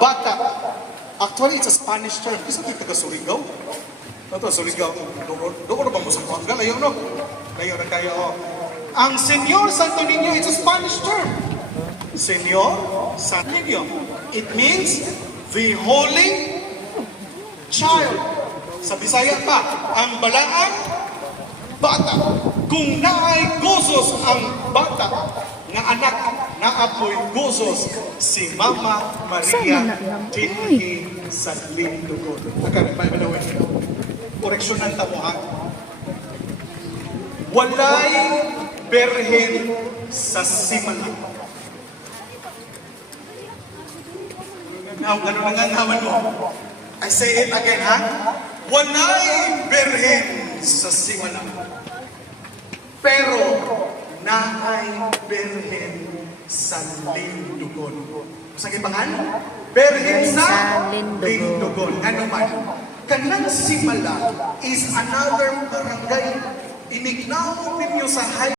Bata. Actually, it's a Spanish term. Isa ito taga Surigao. Ito, Surigao. Doon doon ba mo sa Kuanga? Layo, no? Layo na kayo. oh. Ang Senyor Santo Niño, it's a Spanish term. Senyor Santo Niño. It means the Holy Child. Sa Bisaya pa, ang balaang bata. Kung naay gozos ang bata, nga anak na apoy gozos si Mama Maria. Tinhi sa Lindugon. Agad pa manawin. Koreksyon ng tamo ha. Walay berhen sa simala. Now, ganun ang ngawan mo. I say it again, ha? Walay berhen sa simala. Pero, berhen sa lindugon. Sa pangalan? Berhen sa lindugon. Ano man? Kanang simala is another barangay. Inignaw ninyo sa high